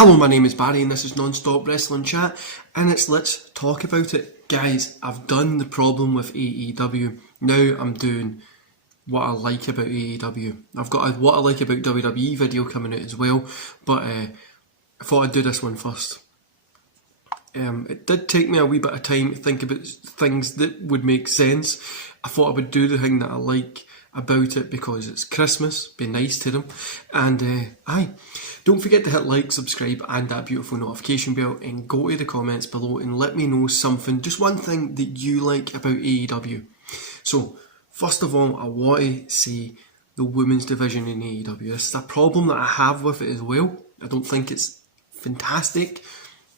Hello, my name is Barry and this is Non-Stop Wrestling Chat, and it's Let's Talk About It. Guys, I've done the problem with AEW. Now I'm doing what I like about AEW. I've got a what I like about WWE video coming out as well, but I thought I'd do this one first. It did take me a wee bit of time to think about things that would make sense. I thought I would do the thing that I like about it because it's Christmas, be nice to them, and don't forget to hit like, subscribe and that beautiful notification bell, and go to the comments below and let me know something, just one thing that you like about AEW. So first of all, I want to say the women's division in AEW. This is a problem that I have with it as well. I don't think it's fantastic,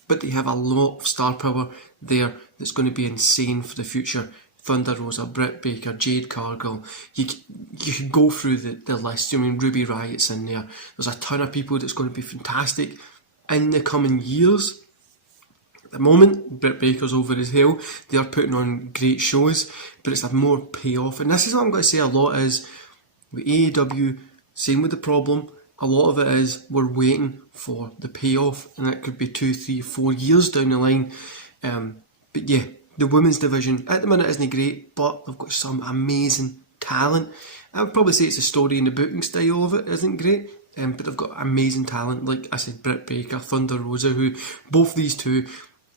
but they have a lot of star power there that's going to be insane for the future. Thunder Rosa, Britt Baker, Jade Cargill. You can go through the list. I mean, Ruby Riot's in there. There's a ton of people that's going to be fantastic in the coming years. At the moment, Britt Baker's over as hell. They're putting on great shows, but it's a more payoff. And this is what I'm going to say a lot is, with AEW, same with the problem, a lot of it is we're waiting for the payoff, and that could be 2, 3, 4 years down the line. But yeah, the women's division at the minute isn't great, but they've got some amazing talent. I would probably say it's the story and the booking style of it isn't great, but they've got amazing talent. Like I said, Britt Baker, Thunder Rosa, who both these two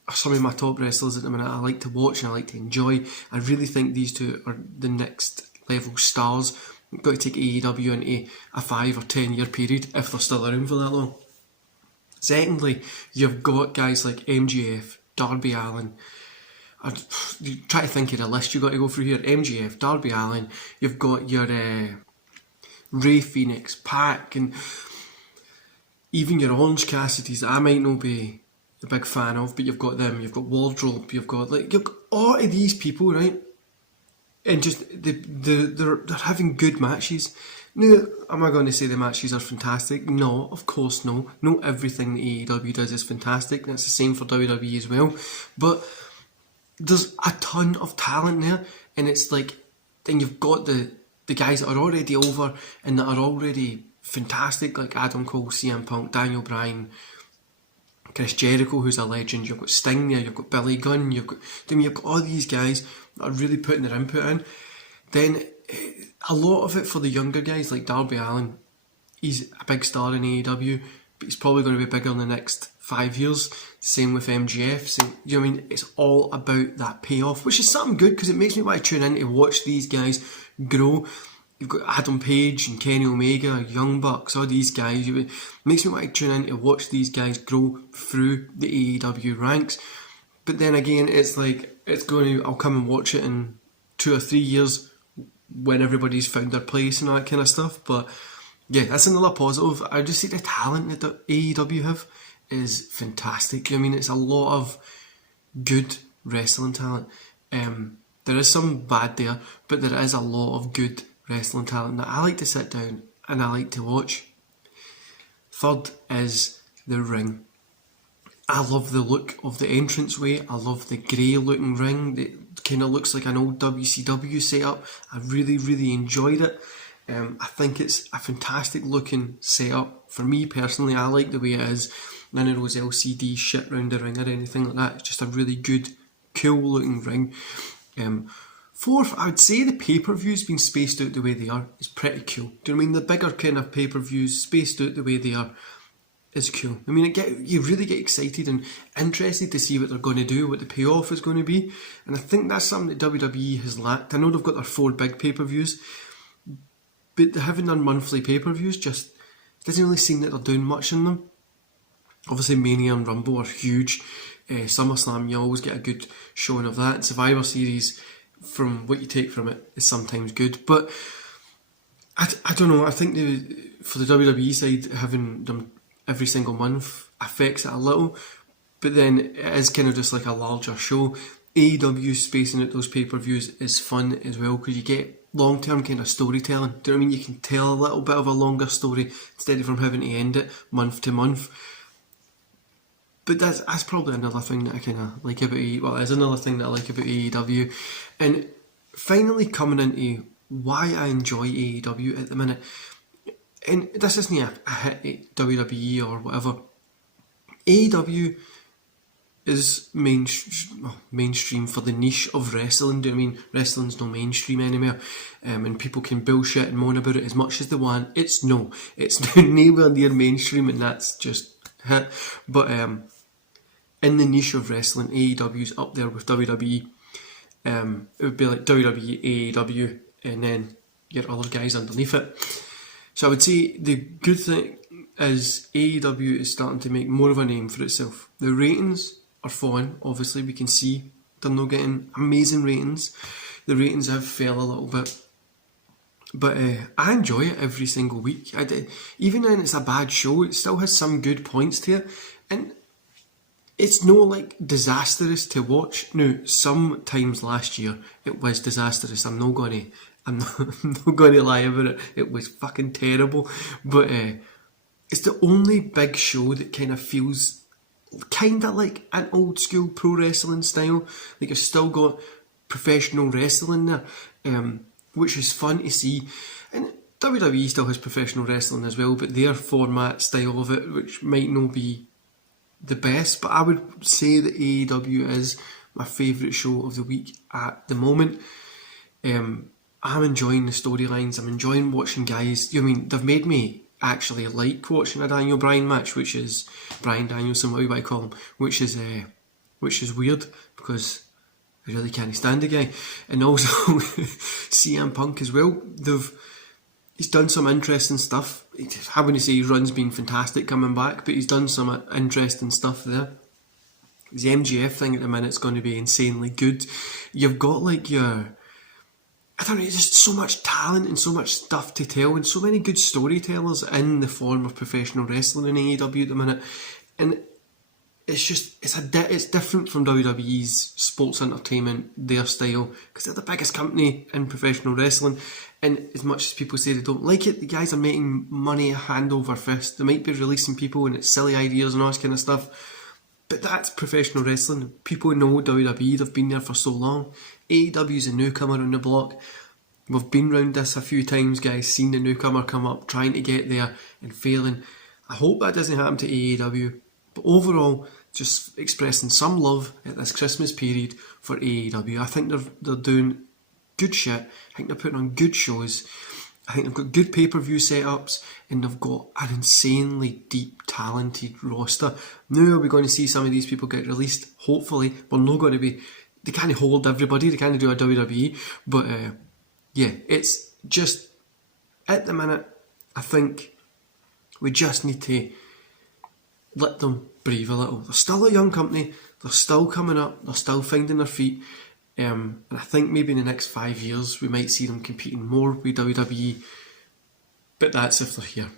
are some of my top wrestlers at the minute. I like to watch and I like to enjoy. I really think these two are the next level stars. You've got to take AEW into a 5 or 10 year period if they're still around for that long. Secondly, you've got guys like MJF, Darby Allin. You try to think of the list you've got to go through here. MJF, Darby Allin, you've got your Ray Phoenix, Pac, and even your Orange Cassidy's that I might not be a big fan of, but you've got them, you've got Wardrobe, you've got all of these people, right? And just they're having good matches. Now, am I going to say the matches are fantastic? No, of course no. Not everything that AEW does is fantastic. That's the same for WWE as well. But there's a ton of talent there, and it's like, then you've got the guys that are already over and that are already fantastic, like Adam Cole, CM Punk, Daniel Bryan, Chris Jericho, who's a legend. You've got Sting there, you've got Billy Gunn, you've got all these guys that are really putting their input in. Then a lot of it for the younger guys, like Darby Allin, he's a big star in AEW, but he's probably going to be bigger in the next 5 years. Same with MJF. So, you know what I mean? It's all about that payoff, which is something good because it makes me want to tune in to watch these guys grow. You've got Adam Page and Kenny Omega, Young Bucks, all these guys. It makes me want to tune in to watch these guys grow through the AEW ranks. But then again, it's like, I'll come and watch it in 2 or 3 years when everybody's found their place and all that kind of stuff. But yeah, that's another positive. I just see the talent that AEW have is fantastic. I mean, it's a lot of good wrestling talent. There is some bad there, but there is a lot of good wrestling talent that I like to sit down and I like to watch. Third is the ring. I love the look of the entranceway. I love the grey looking ring. It kind of looks like an old WCW setup. I really, really enjoyed it. I think it's a fantastic looking setup. For me personally, I like the way it is. None of those LCD shit round the ring or anything like that. It's just a really good, cool looking ring. Fourth, I would say the pay-per-views being spaced out the way they are is pretty cool. Do you know what I mean? The bigger kind of pay-per-views spaced out the way they are is cool. I mean, you really get excited and interested to see what they're going to do, what the payoff is going to be. And I think that's something that WWE has lacked. I know they've got their 4 big pay-per-views, but having their monthly pay-per-views just doesn't really seem that they're doing much in them. Obviously, Mania and Rumble are huge. SummerSlam, you always get a good showing of that. Survivor Series, from what you take from it, is sometimes good. But I don't know. I think for the WWE side, having them every single month affects it a little. But then it is kind of just like a larger show. AEW spacing out those pay-per-views is fun as well because you get long-term kind of storytelling. Do you know what I mean? You can tell a little bit of a longer story instead of from having to end it month to month. But that's probably another thing that I kind of like about AEW. Well, there's another thing that I like about AEW. And finally coming into why I enjoy AEW at the minute. And this isn't a hit at WWE or whatever. AEW is mainstream for the niche of wrestling. Do you know what I mean? Wrestling's no mainstream anymore, and people can bullshit and moan about it as much as they want. It's nowhere near mainstream, and that's just it. But in the niche of wrestling, AEW's up there with WWE. It would be like WWE, AEW, and then your other guys underneath it. So I would say the good thing is AEW is starting to make more of a name for itself. The ratings are falling, obviously. We can see they're not getting amazing ratings. The ratings have fell a little bit. But I enjoy it every single week. Even when it's a bad show, it still has some good points to it. And it's no like disastrous to watch. Now, sometimes last year it was disastrous. I'm not gonna lie about it. It was fucking terrible. But it's the only big show that kind of feels kind of like an old school pro wrestling style. Like you've still got professional wrestling there, which is fun to see. And WWE still has professional wrestling as well, but their format style of it, which might not be the best, but I would say that AEW is my favourite show of the week at the moment. I'm enjoying the storylines. I'm enjoying watching guys. I mean, they've made me actually like watching a Daniel Bryan match, which is Bryan Danielson, what I call him, which is weird because I really can't stand the guy. And also CM Punk as well. He's done some interesting stuff. I wouldn't say his run's been fantastic coming back, but he's done some interesting stuff there. The MJF thing at the minute's going to be insanely good. You've got like I don't know, just so much talent and so much stuff to tell, and so many good storytellers in the form of professional wrestling in AEW at the minute. And it's different from WWE's sports entertainment, their style, because they're the biggest company in professional wrestling. And as much as people say they don't like it, the guys are making money hand over fist. They might be releasing people and it's silly ideas and all this kind of stuff, but that's professional wrestling. People know WWE, they've been there for so long. AEW's a newcomer on the block. We've been round this a few times, guys, seen the newcomer come up, trying to get there and failing. I hope that doesn't happen to AEW. But overall, just expressing some love at this Christmas period for AEW. I think they're doing good shit. I think they're putting on good shows. I think they've got good pay-per-view setups, and they've got an insanely deep, talented roster. Now are we going to see some of these people get released? Hopefully. We're not going to be... They can't hold everybody. They can't do a WWE. But yeah, it's just... At the minute, I think we just need to let them breathe a little. They're still a young company. They're still coming up. They're still finding their feet. And I think maybe in the next 5 years we might see them competing more with WWE. But that's if they're here.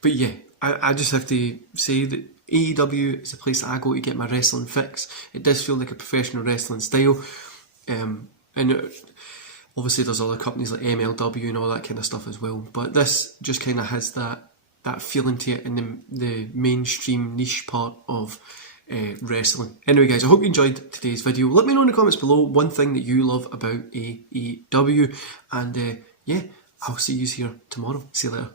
But yeah, I just have to say that AEW is a place that I go to get my wrestling fix. It does feel like a professional wrestling style. Obviously there's other companies like MLW and all that kind of stuff as well. But this just kind of has that feeling to it in the mainstream niche part of wrestling. Anyway guys, I hope you enjoyed today's video. Let me know in the comments below one thing that you love about AEW. And yeah, I'll see you here tomorrow. See you later.